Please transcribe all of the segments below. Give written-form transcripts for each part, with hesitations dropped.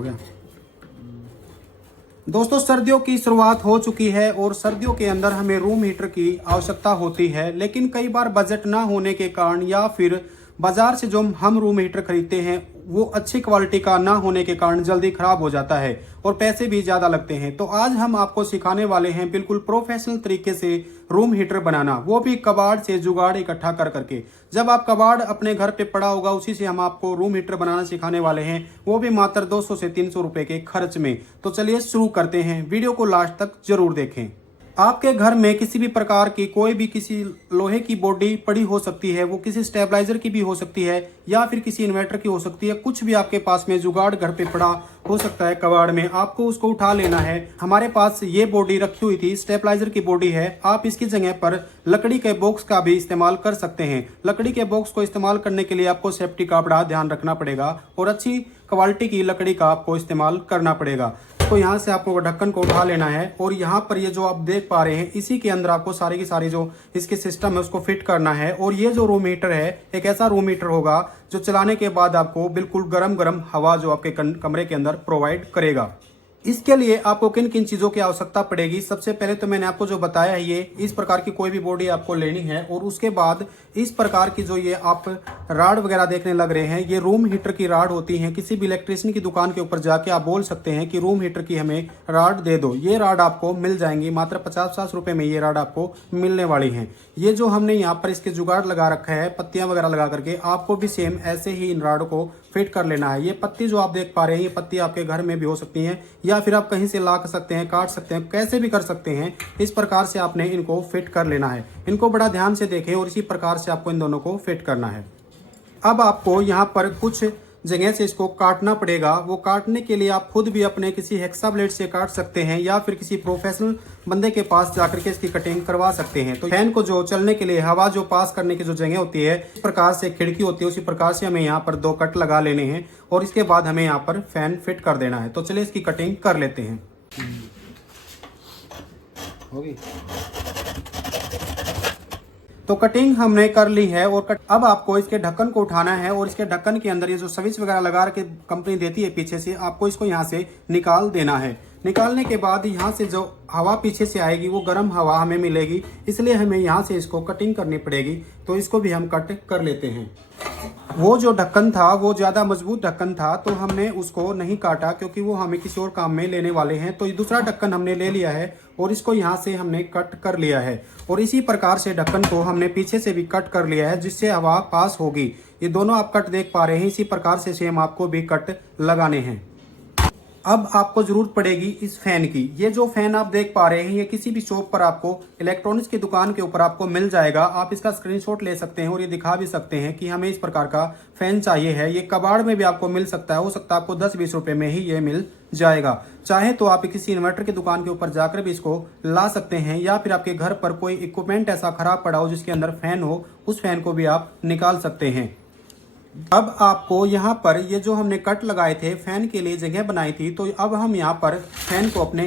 हो गया। दोस्तों सर्दियों की शुरुआत हो चुकी है और सर्दियों के अंदर हमें रूम हीटर की आवश्यकता होती है, लेकिन कई बार बजट ना होने के कारण या फिर बाजार से जो हम रूम हीटर खरीदते हैं वो अच्छी क्वालिटी का ना होने के कारण जल्दी खराब हो जाता है और पैसे भी ज़्यादा लगते हैं। तो आज हम आपको सिखाने वाले हैं बिल्कुल प्रोफेशनल तरीके से रूम हीटर बनाना, वो भी कबाड़ से जुगाड़ इकट्ठा कर करके। जब आप कबाड़ अपने घर पे पड़ा होगा उसी से हम आपको रूम हीटर बनाना सिखाने वाले हैं, वो भी मात्र 200 से 300 रुपए के खर्च में। तो चलिए शुरू करते हैं, वीडियो को लास्ट तक जरूर देखें। आपके घर में किसी भी प्रकार की कोई भी किसी लोहे की बॉडी पड़ी हो सकती है, वो किसी स्टेबलाइजर की भी हो सकती है या फिर किसी इन्वर्टर की हो सकती है। कुछ भी आपके पास में जुगाड़ घर पे पड़ा हो सकता है कबाड़ में, आपको उसको उठा लेना है। हमारे पास ये बॉडी रखी हुई थी, स्टेबलाइजर की बॉडी है। आप इसकी जगह पर लकड़ी के बॉक्स का भी इस्तेमाल कर सकते हैं। लकड़ी के बॉक्स को इस्तेमाल करने के लिए आपको सेफ्टी का बड़ा ध्यान रखना पड़ेगा और अच्छी क्वालिटी की लकड़ी का आपको इस्तेमाल करना पड़ेगा। तो यहाँ से आपको ढक्कन को उठा लेना है और यहाँ पर ये जो आप देख पा रहे हैं इसी के अंदर आपको सारी की सारी जो इसके सिस्टम है उसको फिट करना है। और ये जो रूम हीटर है एक ऐसा रूम हीटर होगा जो चलाने के बाद आपको बिल्कुल गरम गरम हवा जो आपके कमरे के अंदर प्रोवाइड करेगा। इसके लिए आपको किन किन चीज़ों की आवश्यकता पड़ेगी, सबसे पहले तो मैंने आपको जो बताया है ये इस प्रकार की कोई भी बॉडी आपको लेनी है। और उसके बाद इस प्रकार की जो ये आप राड वगैरह देखने लग रहे हैं, ये रूम हीटर की राड होती हैं। किसी भी इलेक्ट्रिशियन की दुकान के ऊपर जाके आप बोल सकते हैं कि रूम हीटर की हमें राड दे दो। ये राड आपको मिल जाएंगी, मात्र 50-50 रुपए में ये राड आपको मिलने वाली हैं। ये जो हमने यहाँ पर इसके जुगाड़ लगा रखा है पत्तियां वगैरह लगा करके, आपको भी सेम ऐसे ही इन राड को फिट कर लेना है। ये पत्ती जो आप देख पा रहे हैं, ये पत्ती आपके घर में भी हो सकती हैं या फिर आप कहीं से ला सकते हैं, काट सकते हैं, कैसे भी कर सकते हैं। इस प्रकार से आपने इनको फिट कर लेना है। इनको बड़ा ध्यान से देखें और इसी प्रकार से आपको इन दोनों को फिट करना है। अब आपको यहाँ पर कुछ जगह से इसको काटना पड़ेगा। वो काटने के लिए आप खुद भी अपने किसी हेक्सा ब्लेड से काट सकते हैं या फिर किसी प्रोफेशनल बंदे के पास जाकर के इसकी कटिंग करवा सकते हैं। तो फैन को जो चलने के लिए हवा जो पास करने की जो जगह होती है, इस प्रकार से खिड़की होती है, उसी प्रकार से हमें यहाँ पर 2 कट लगा लेने हैं और इसके बाद हमें यहाँ पर फैन फिट कर देना है। तो चलिए इसकी कटिंग कर लेते हैं। होगी तो कटिंग हमने कर ली है और अब आपको इसके ढक्कन को उठाना है और इसके ढक्कन के अंदर ये जो स्विच वगैरह लगा के कंपनी देती है पीछे से, आपको इसको यहाँ से निकाल देना है। निकालने के बाद यहाँ से जो हवा पीछे से आएगी वो गर्म हवा हमें मिलेगी, इसलिए हमें यहाँ से इसको कटिंग करनी पड़ेगी। तो इसको भी हम कट कर लेते हैं। वो जो ढक्कन था वो ज़्यादा मजबूत ढक्कन था तो हमने उसको नहीं काटा क्योंकि वो हमें किसी और काम में लेने वाले हैं। तो दूसरा ढक्कन हमने ले लिया है और इसको यहाँ से हमने कट कर लिया है और इसी प्रकार से ढक्कन को हमने पीछे से भी कट कर लिया है जिससे हवा पास होगी। ये दोनों आप कट देख पा रहे हैं, इसी प्रकार से सेम आपको भी कट लगाने हैं। अब आपको जरूरत पड़ेगी इस फैन की। ये जो फैन आप देख पा रहे हैं ये किसी भी शॉप पर आपको इलेक्ट्रॉनिक्स की दुकान के ऊपर आपको मिल जाएगा। आप इसका स्क्रीनशॉट ले सकते हैं और ये दिखा भी सकते हैं कि हमें इस प्रकार का फैन चाहिए है। ये कबाड़ में भी आपको मिल सकता है, हो सकता है आपको 10-20 रुपए में ही ये मिल जाएगा। चाहे तो आप किसी इन्वर्टर की दुकान के ऊपर जाकर भी इसको ला सकते हैं या फिर आपके घर पर कोई इक्विपमेंट ऐसा खराब पड़ा हो जिसके अंदर फैन हो, उस फैन को भी आप निकाल सकते हैं। अब आपको यहाँ पर ये जो हमने कट लगाए थे फैन के लिए जगह बनाई थी, तो अब हम यहाँ पर फैन को अपने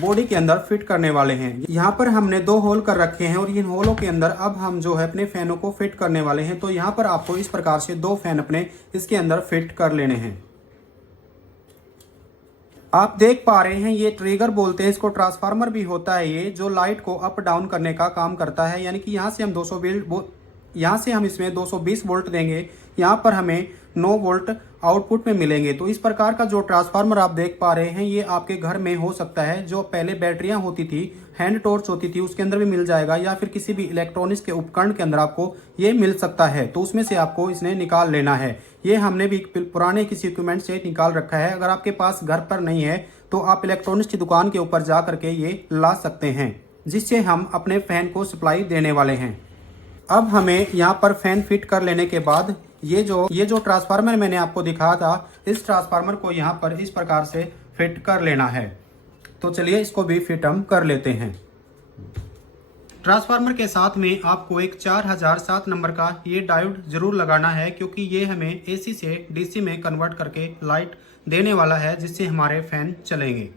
बॉडी के अंदर फिट करने वाले हैं। यहाँ पर हमने 2 होल कर रखे हैं और इन होलों के अंदर अब हम जो है अपने फैनों को फिट करने वाले हैं। तो यहाँ पर आपको इस प्रकार से 2 फैन अपने इसके अंदर फिट कर लेने हैं। आप देख पा रहे हैं ये ट्रिगर बोलते हैं इसको, ट्रांसफार्मर भी होता है ये, जो लाइट को अप डाउन करने का काम करता है। यानी कि यहाँ से हम यहाँ से हम इसमें 220 वोल्ट देंगे, यहाँ पर हमें 9 वोल्ट आउटपुट में मिलेंगे। तो इस प्रकार का जो ट्रांसफार्मर आप देख पा रहे हैं ये आपके घर में हो सकता है। जो पहले बैटरियां होती थी, हैंड टॉर्च होती थी, उसके अंदर भी मिल जाएगा या फिर किसी भी इलेक्ट्रॉनिक्स के उपकरण के अंदर आपको ये मिल सकता है। तो उसमें से आपको इसने निकाल लेना है। ये हमने भी पुराने किसी इक्विपमेंट से निकाल रखा है। अगर आपके पास घर पर नहीं है तो आप इलेक्ट्रॉनिक्स की दुकान के ऊपर जा करके ये ला सकते हैं, जिससे हम अपने फैन को सप्लाई देने वाले हैं। अब हमें यहाँ पर फैन फिट कर लेने के बाद ये जो ट्रांसफार्मर मैंने आपको दिखाया था, इस ट्रांसफार्मर को यहाँ पर इस प्रकार से फिट कर लेना है। तो चलिए इसको भी फिट हम कर लेते हैं। ट्रांसफार्मर के साथ में आपको एक 4007 नंबर का ये डायोड जरूर लगाना है, क्योंकि ये हमें एसी से डीसी में कन्वर्ट करके लाइट देने वाला है, जिससे हमारे फैन चलेंगे।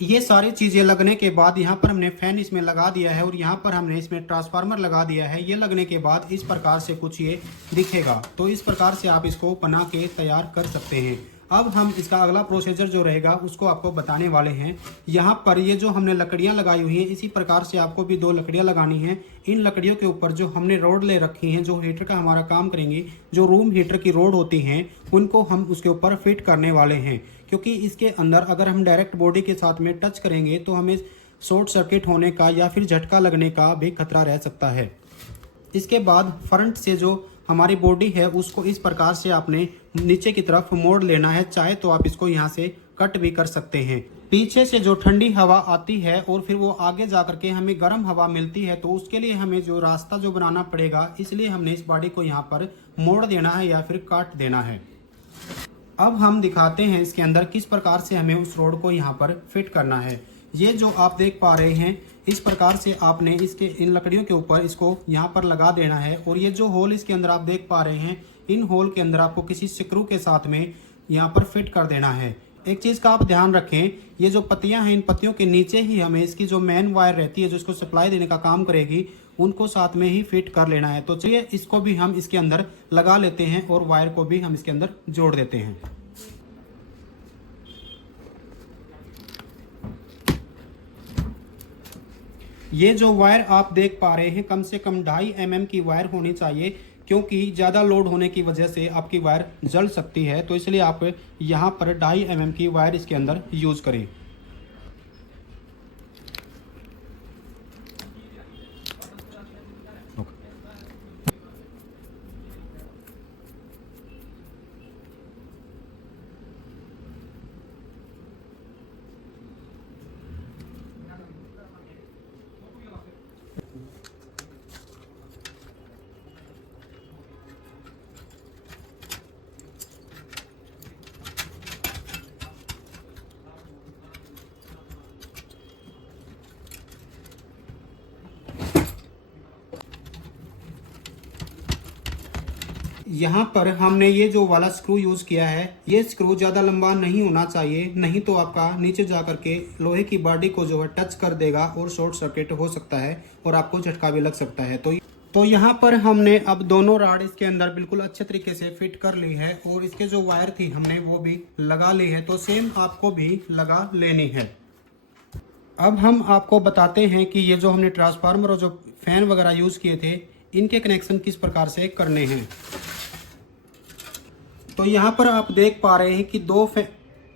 ये सारी चीज़ें लगने के बाद यहाँ पर हमने फैन इसमें लगा दिया है और यहाँ पर हमने इसमें ट्रांसफार्मर लगा दिया है। ये लगने के बाद इस प्रकार से कुछ ये दिखेगा। तो इस प्रकार से आप इसको बना के तैयार कर सकते हैं। अब हम इसका अगला प्रोसीजर जो रहेगा उसको आपको बताने वाले हैं। यहाँ पर ये जो हमने लकड़ियाँ लगाई हुई हैं, इसी प्रकार से आपको भी 2 लकड़ियाँ लगानी हैं। इन लकड़ियों के ऊपर जो हमने रोड ले रखी हैं, जो हीटर का हमारा काम करेंगी, जो रूम हीटर की रोड होती हैं, उनको हम उसके ऊपर फिट करने वाले हैं। क्योंकि इसके अंदर अगर हम डायरेक्ट बॉडी के साथ में टच करेंगे तो हमें शॉर्ट सर्किट होने का या फिर झटका लगने का भी खतरा रह सकता है। इसके बाद फ्रंट से जो हमारी बॉडी है उसको इस प्रकार से आपने नीचे की तरफ मोड़ लेना है। चाहे तो आप इसको यहाँ से कट भी कर सकते हैं। पीछे से जो ठंडी हवा आती है और फिर वो आगे जा करके हमें गर्म हवा मिलती है, तो उसके लिए हमें जो रास्ता जो बनाना पड़ेगा, इसलिए हमने इस बॉडी को यहाँ पर मोड़ देना है या फिर काट देना है। अब हम दिखाते हैं इसके अंदर किस प्रकार से हमें उस रोड को यहाँ पर फिट करना है। ये जो आप देख पा रहे हैं, इस प्रकार से आपने इसके इन लकड़ियों के ऊपर इसको यहाँ पर लगा देना है। और ये जो होल इसके अंदर आप देख पा रहे हैं, इन होल के अंदर आपको किसी स्क्रू के साथ में यहाँ पर फिट कर देना है। एक चीज़ का आप ध्यान रखें, ये जो पत्तियाँ हैं, इन पत्तियों के नीचे ही हमें इसकी जो मेन वायर रहती है जो इसको सप्लाई देने का काम करेगी, उनको साथ में ही फिट कर लेना है। तो चलिए इसको भी हम इसके अंदर लगा लेते हैं और वायर को भी हम इसके अंदर जोड़ देते हैं। ये जो वायर आप देख पा रहे हैं, कम से कम 2.5 mm की वायर होनी चाहिए, क्योंकि ज़्यादा लोड होने की वजह से आपकी वायर जल सकती है। तो इसलिए आप यहाँ पर 2.5 mm की वायर इसके अंदर यूज़ करें। यहाँ पर हमने ये जो वाला स्क्रू यूज़ किया है, ये स्क्रू ज़्यादा लंबा नहीं होना चाहिए, नहीं तो आपका नीचे जा करके लोहे की बॉडी को जो है टच कर देगा और शॉर्ट सर्किट हो सकता है और आपको झटका भी लग सकता है। तो यहाँ पर हमने अब दोनों राड इसके अंदर बिल्कुल अच्छे तरीके से फिट कर ली है और इसके जो वायर थी हमने वो भी लगा ली है। तो सेम आपको भी लगा लेनी है। अब हम आपको बताते हैं कि ये जो हमने ट्रांसफार्मर और जो फैन वगैरह यूज़ किए थे, इनके कनेक्शन किस प्रकार से करने हैं। तो यहाँ पर आप देख पा रहे हैं कि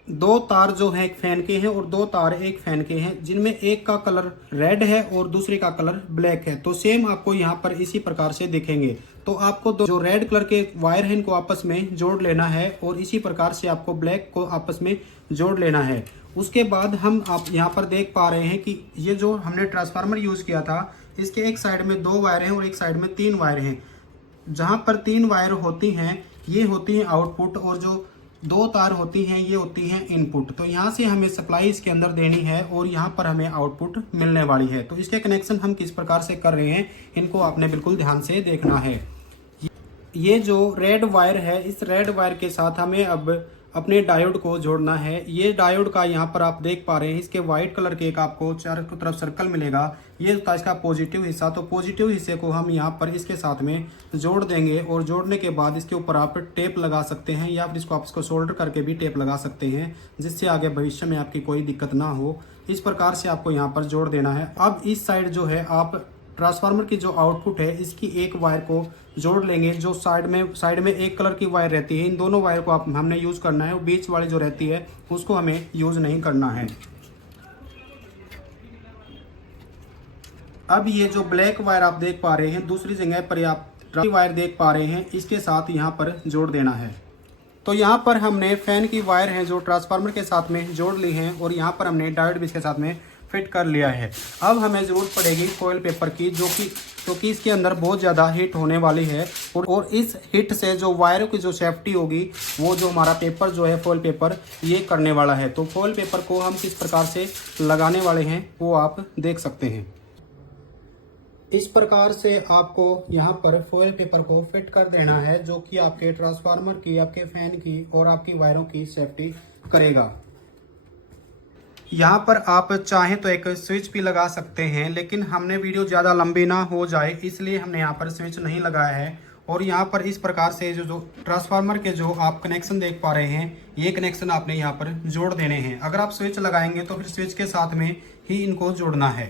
दो तार जो है एक फैन के हैं और 2 तार एक फैन के हैं, जिनमें एक का कलर रेड है और दूसरे का कलर ब्लैक है। तो सेम आपको यहाँ पर इसी प्रकार से दिखेंगे। तो आपको जो रेड कलर के वायर हैं इनको आपस में जोड़ लेना है और इसी प्रकार से आपको ब्लैक को आपस में जोड़ लेना है। उसके बाद आप यहाँ पर देख पा रहे हैं कि ये जो हमने ट्रांसफार्मर यूज़ किया था, इसके एक साइड में 2 वायर हैं और एक साइड में 3 वायर हैं। जहाँ पर 3 वायर होती हैं ये होती हैं आउटपुट और जो 2 तार होती हैं ये होती हैं इनपुट। तो यहाँ से हमें सप्लाई इसके अंदर देनी है और यहाँ पर हमें आउटपुट मिलने वाली है। तो इसके कनेक्शन हम किस प्रकार से कर रहे हैं, इनको आपने बिल्कुल ध्यान से देखना है। ये जो रेड वायर है, इस रेड वायर के साथ हमें अब अपने डायोड को जोड़ना है। ये डायोड का यहाँ पर आप देख पा रहे हैं, इसके वाइट कलर के एक आपको चारों तरफ सर्कल मिलेगा। ये होता है इसका पॉजिटिव हिस्सा। तो पॉजिटिव हिस्से को हम यहाँ पर इसके साथ में जोड़ देंगे और जोड़ने के बाद इसके ऊपर आप टेप लगा सकते हैं या फिर इसको आप इसको सोल्डर करके भी टेप लगा सकते हैं, जिससे आगे भविष्य में आपकी कोई दिक्कत ना हो। इस प्रकार से आपको यहाँ पर जोड़ देना है। अब इस साइड जो है आप ट्रांसफार्मर की जो आउटपुट है इसकी एक वायर को जोड़ लेंगे। जो साइड में एक कलर की वायर रहती है, इन दोनों वायर को हमने यूज़ करना है और बीच वाली जो रहती है उसको हमें यूज़ नहीं करना है। अब ये जो ब्लैक वायर आप देख पा रहे हैं, दूसरी जगह पर आप वायर देख पा रहे हैं, इसके साथ यहाँ पर जोड़ देना है। तो यहाँ पर हमने फैन की वायर है जो ट्रांसफार्मर के साथ में जोड़ ली है और यहाँ पर हमने डायोड भी इसके साथ में फिट कर लिया है। अब हमें ज़रूरत पड़ेगी फॉइल पेपर की, क्योंकि इसके अंदर बहुत ज़्यादा हीट होने वाली है और इस हीट से जो वायरों की जो सेफ्टी होगी, वो जो हमारा पेपर जो है फॉइल पेपर ये करने वाला है। तो फॉइल पेपर को हम किस प्रकार से लगाने वाले हैं वो आप देख सकते हैं। इस प्रकार से आपको यहाँ पर फॉइल पेपर को फिट कर देना है, जो कि आपके ट्रांसफार्मर की, आपके फैन की और आपकी वायरों की सेफ्टी करेगा। यहाँ पर आप चाहें तो एक स्विच भी लगा सकते हैं, लेकिन हमने वीडियो ज़्यादा लंबी ना हो जाए इसलिए हमने यहाँ पर स्विच नहीं लगाया है और यहाँ पर इस प्रकार से जो ट्रांसफार्मर के जो आप कनेक्शन देख पा रहे हैं, ये कनेक्शन आपने यहाँ पर जोड़ देने हैं। अगर आप स्विच लगाएंगे तो फिर स्विच के साथ में ही इनको जोड़ना है।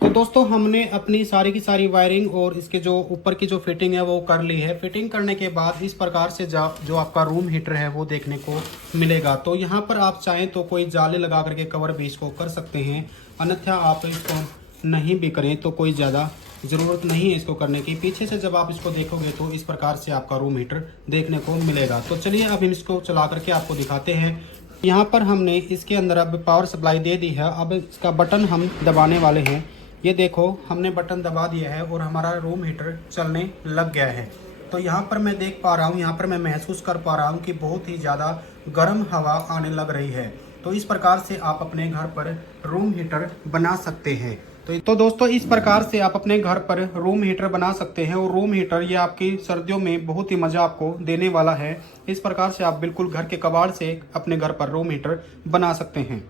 तो दोस्तों हमने अपनी सारी की सारी वायरिंग और इसके जो ऊपर की जो फिटिंग है वो कर ली है। फिटिंग करने के बाद इस प्रकार से जो आपका रूम हीटर है वो देखने को मिलेगा। तो यहाँ पर आप चाहें तो कोई जाली लगा करके कवर भी इसको कर सकते हैं, अन्यथा आप इसको नहीं भी करें तो कोई ज़्यादा ज़रूरत नहीं है इसको करने की। पीछे से जब आप इसको देखोगे तो इस प्रकार से आपका रूम हीटर देखने को मिलेगा। तो चलिए अब हम इसको चला करके आपको दिखाते हैं। यहाँ पर हमने इसके अंदर अब पावर सप्लाई दे दी है। अब इसका बटन हम दबाने वाले हैं। ये देखो हमने बटन दबा दिया है और हमारा रूम हीटर चलने लग गया है। तो यहाँ पर मैं देख पा रहा हूँ, यहाँ पर मैं महसूस कर पा रहा हूँ कि बहुत ही ज़्यादा गर्म हवा आने लग रही है। तो इस प्रकार से आप अपने घर पर रूम हीटर बना सकते हैं। तो दोस्तों इस प्रकार से आप अपने घर पर रूम हीटर बना सकते हैं और रूम हीटर ये आपकी सर्दियों में बहुत ही मज़ा आपको देने वाला है। इस प्रकार से आप बिल्कुल घर के कबाड़ से अपने घर पर रूम हीटर बना सकते हैं।